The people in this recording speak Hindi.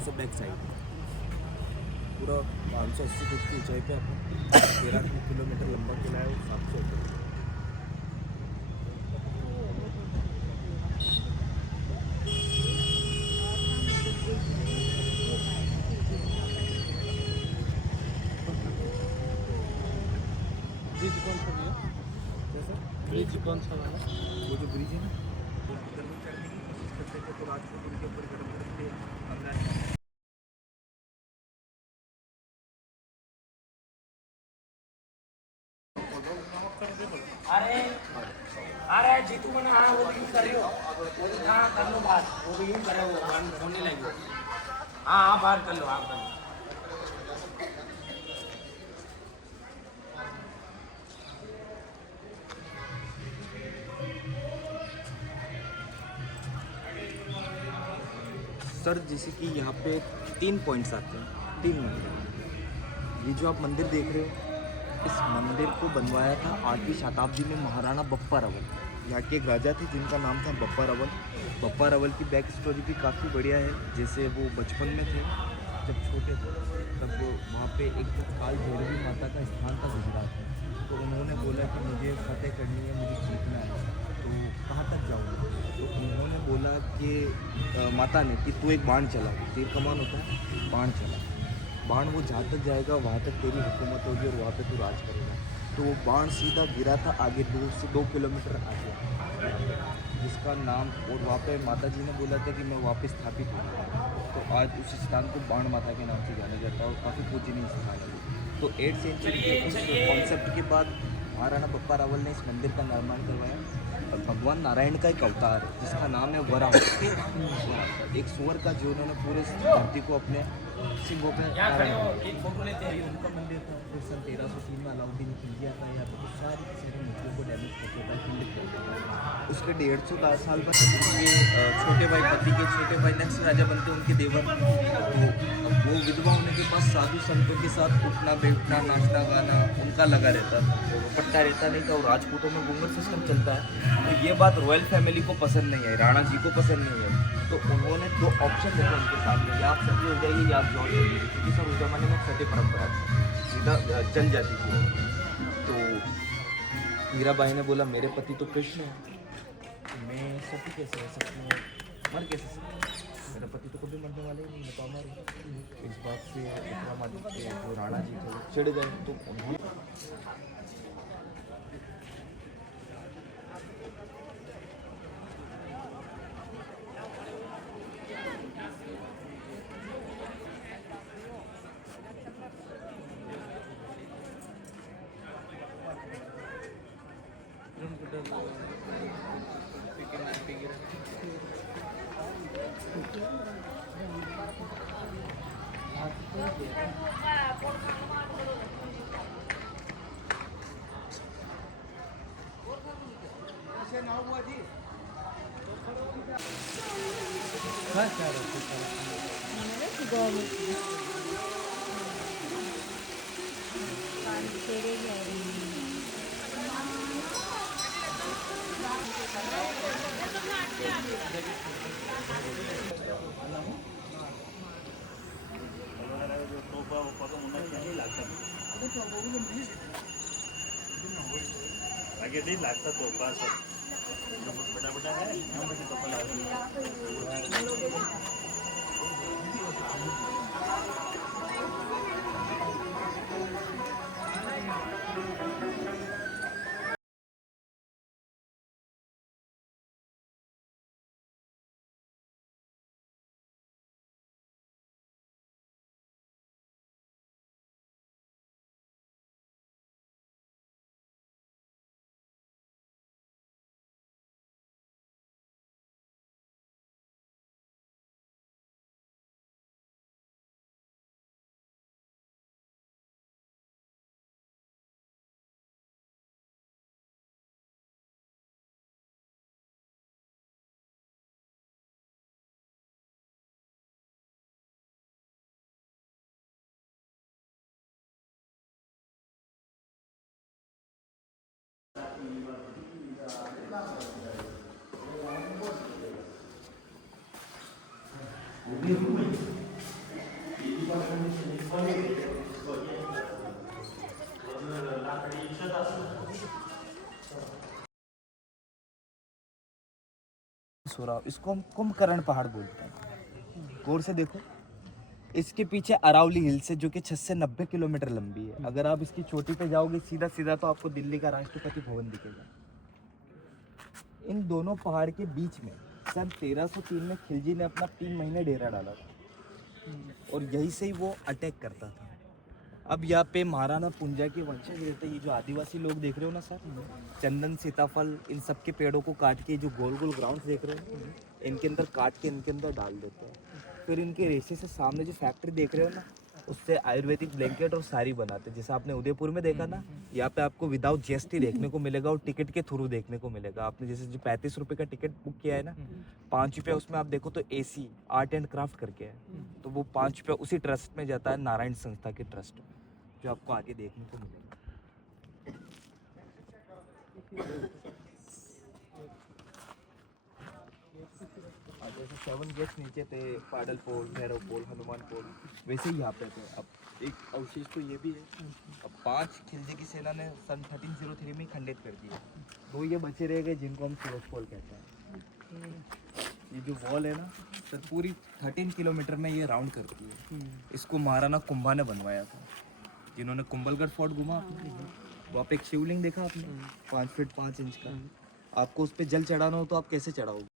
पीछे से बैक साइड पूरा 580 फुट की ऊंचाई पे अपन 13 किलोमीटर लंबा किला है, 700 ब्रिज कौन सा भैया? जैसे ब्रिज कौन सा वाला? वो जो ब्रिज है ना, वो जमीन चढ़ने की कोशिश करते थे तो राजपूत उनके ऊपर गरम करके हमला। अरे अरे जीतू मैंने हाँ वो भी यूज कर रही हो, वो भी हाँ कर लो बात, वो भी यूज करे वो होने लगी। हाँ हाँ बात कर लो, आप कर लो। सर जैसे कि यहाँ पे 3 पॉइंट्स आते हैं, 3 मंदिर। ये जो आप मंदिर देख रहे हो, इस मंदिर को बनवाया था 8वीं शताब्दी में महाराणा बप्पा रावल। यहाँ के एक राजा थे जिनका नाम था बप्पा रावल। बप्पा रावल की बैक स्टोरी भी काफ़ी बढ़िया है। जैसे वो बचपन में थे, जब छोटे थे, तब वो वहाँ पे एक काल भैरवी माता का स्थान था गुजरात में। तो उन्होंने बोला कि मुझे फतेह करनी है, मुझे जीतना है, तो कहाँ तक जाऊँगा? तो उन्होंने बोला कि माता ने कि तू एक बाण चला, तीर कमान होता है, बाण चला, बाण वो जहाँ तक जाएगा वहाँ तक तेरी हुकूमत होगी और वहाँ पे तू राज करेगा। तो वो बाण सीधा गिरा था आगे 2 किलोमीटर आगे, जिसका नाम, और वहाँ पे माता जी ने बोला था कि मैं वहाँ पे स्थापित हूँ। तो आज उस स्थान को बाण माता के नाम से जाना जाता है और काफ़ी पूजनीय स्थान है। तो 8th सेंचुरी के उस कॉन्सेप्ट के बाद महाराणा बप्पा रावल ने इस मंदिर का निर्माण करवाया। और भगवान नारायण का एक अवतार है जिसका नाम है वराह, एक सुअर का, जो उन्होंने पूरे धरती को अपने सिंगों पे एक फोटो लेते हैं। उनका मंदिर था। फिर सन 1303 में अलाउद्दीन खिलजिया था, यहाँ पे सारी की सारी मूर्तियों को डैमेज करके था, खंडित करके था। उसके 150 साल बाद उनके छोटे भाई, पति के छोटे भाई नेक्स्ट राजा बनते उनके देवर। तो वो विधवा होने के बाद साधु संतों के साथ उठना बैठना नाचना गाना उनका लगा रहता था, पट्टा रहता नहीं था, और राजपूतों में घूंघट सिस्टम चलता है। तो ये बात रॉयल फैमिली को पसंद नहीं आई, राणा जी को पसंद नहीं आई। तो उन्होंने 2 ऑप्शन रखे उनके सामने, या आप सती हो जाइए या आप जॉब कर लीजिए, क्योंकि सर उस ज़माने में सती परंपरा थी, सीधा चल जाती थी। तो मीराबाई ने बोला मेरे पति तो कृष्ण है, मैं सती कैसे हो सकती हूँ, मर कैसे सकती हूँ, मेरा पति तो कभी मरने वाले ही नहीं, मैं तो अमर हूँ। इस बात से विक्रमादित्य जो राणा जी थे चिढ़ गए। तो उन्होंने हाँ क्या रखा आगे नहीं लगता तो पास बड़ा बड़ा है यहाँ पे तो पला सो रहा इसको हम कुंभकर्ण पहाड़ बोलते हैं। गौर से देखो, इसके पीछे अरावली हिल्स है जो कि 6 से 90 किलोमीटर लंबी है। अगर आप इसकी चोटी पे जाओगे सीधा सीधा तो आपको दिल्ली का राष्ट्रपति भवन दिखेगा। इन दोनों पहाड़ के बीच में सन 1303 में खिलजी ने अपना 3 महीने डेरा डाला था और यहीं से ही वो अटैक करता था। अब यहाँ पे महाराणा पुंजा के वंशज रहते हैं। ये जो आदिवासी लोग देख रहे हो ना सर, चंदन, सीताफल, इन सब के पेड़ों को काट के जो गोल गोल ग्राउंड देख रहे हो, इनके अंदर काट के इनके अंदर डाल देते हैं। फिर इनके रेशे से सामने जो फैक्ट्री देख रहे हो ना, उससे आयुर्वेदिक ब्लैंकेट और साड़ी बनाते हैं। जैसे आपने उदयपुर में देखा ना, यहाँ पे आपको विदाउट जीएसटी देखने को मिलेगा और टिकट के थ्रू देखने को मिलेगा। आपने जैसे जो 35 रुपये का टिकट बुक किया है ना, 5 रुपये उसमें आप देखो तो AC आर्ट एंड क्राफ्ट करके है, तो वो 5 रुपये उसी ट्रस्ट में जाता है, नारायण संस्था के ट्रस्ट में, जो आपको आगे देखने को मिलेगा। और जैसे 7 गेट्स नीचे थे, पाडल पोल, भैरव पोल, हनुमान पोल, वैसे ही यहाँ पे थे। अब एक अवशेष तो ये भी है। अब 5 खिलजी की सेना ने सन 1303 में खंडित कर दिए। 2 ये बचे रह गए जिनको हम सूरज पोल कहते हैं। ये जो वॉल है ना सर, पूरी 13 किलोमीटर में ये राउंड करती है। इसको महाराणा कुंभा ने बनवाया था, जिन्होंने कुंभलगढ़ फोर्ट घुमा आपने, वो आप एक शिवलिंग देखा आपने 5 फीट 5 इंच का। आपको उस पर जल चढ़ाना हो तो आप कैसे चढ़ाओगे?